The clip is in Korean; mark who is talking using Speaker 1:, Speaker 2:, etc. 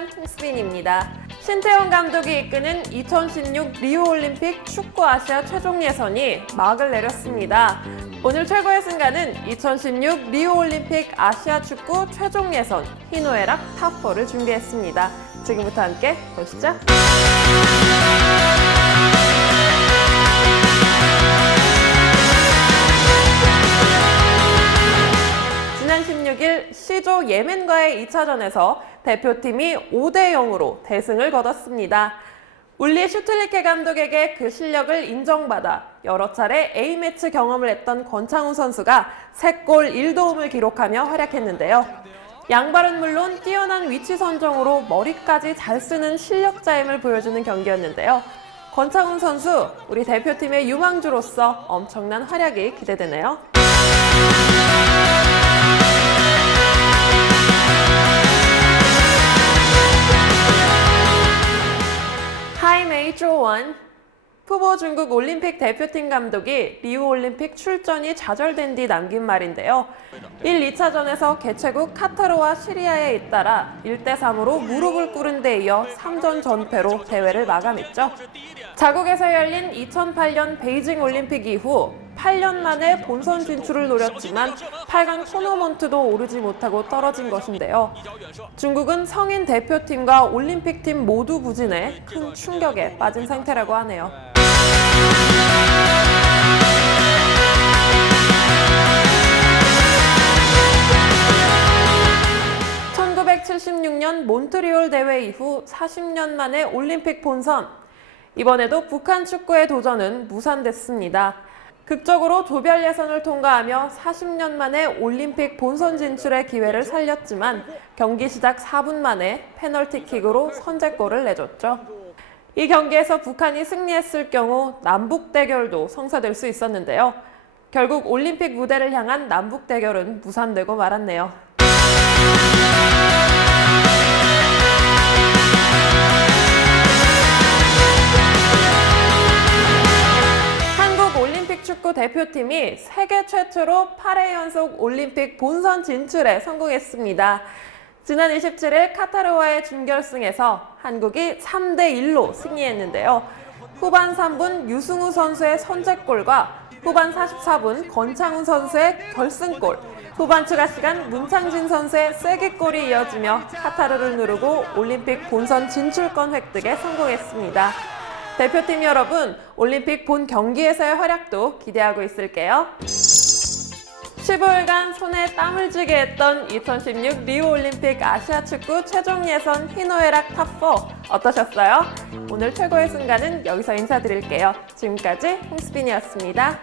Speaker 1: 홍수빈입니다. 신태용 감독이 이끄는 2016 리우올림픽 축구 아시아 최종 예선이 막을 내렸습니다. 오늘 최고의 순간은 2016 리우올림픽 아시아 축구 최종 예선 희노애락 탑4를 준비했습니다. 지금부터 함께 보시죠. 지난 16일 C조 예멘과의 2차전에서 대표팀이 5대 0으로 대승을 거뒀습니다. 울리 슈틀리케 감독에게 그 실력을 인정받아 여러 차례 A매치 경험을 했던 권창훈 선수가 3골 1도움을 기록하며 활약했는데요. 양발은 물론 뛰어난 위치 선정으로 머리까지 잘 쓰는 실력자임을 보여주는 경기였는데요. 권창훈 선수, 우리 대표팀의 유망주로서 엄청난 활약이 기대되네요. 원 후보 중국 올림픽 대표팀 감독이 리우 올림픽 출전이 좌절된 뒤 남긴 말인데요. 1, 2차전에서 개최국 카타르와 시리아에 잇따라 1대 3으로 무릎을 꿇은 데 이어 3전 전패로 대회를 마감했죠. 자국에서 열린 2008년 베이징 올림픽 이후 8년 만에 본선 진출을 노렸지만 8강 토너먼트도 오르지 못하고 떨어진 것인데요. 중국은 성인 대표팀과 올림픽팀 모두 부진해 큰 충격에 빠진 상태라고 하네요. 1976년 몬트리올 대회 이후 40년 만에 올림픽 본선. 이번에도 북한 축구의 도전은 무산됐습니다. 극적으로 조별 예선을 통과하며 40년 만에 올림픽 본선 진출의 기회를 살렸지만 경기 시작 4분 만에 페널티킥으로 선제골을 내줬죠. 이 경기에서 북한이 승리했을 경우 남북 대결도 성사될 수 있었는데요. 결국 올림픽 무대를 향한 남북 대결은 무산되고 말았네요. 대표팀이 세계 최초로 8회 연속 올림픽 본선 진출에 성공했습니다. 지난 27일 카타르와의 준결승에서 한국이 3대 1로 승리했는데요. 후반 3분 유승우 선수의 선제골과 후반 44분 권창훈 선수의 결승골, 후반 추가 시간 문창진 선수의 쐐기골이 이어지며 카타르를 누르고 올림픽 본선 진출권 획득에 성공했습니다. 대표팀 여러분, 올림픽 본 경기에서의 활약도 기대하고 있을게요. 15일간 손에 땀을 쥐게 했던 2016 리우 올림픽 아시아 축구 최종 예선 희노애락 탑4 어떠셨어요? 오늘 최고의 순간은 여기서 인사드릴게요. 지금까지 홍수빈이었습니다.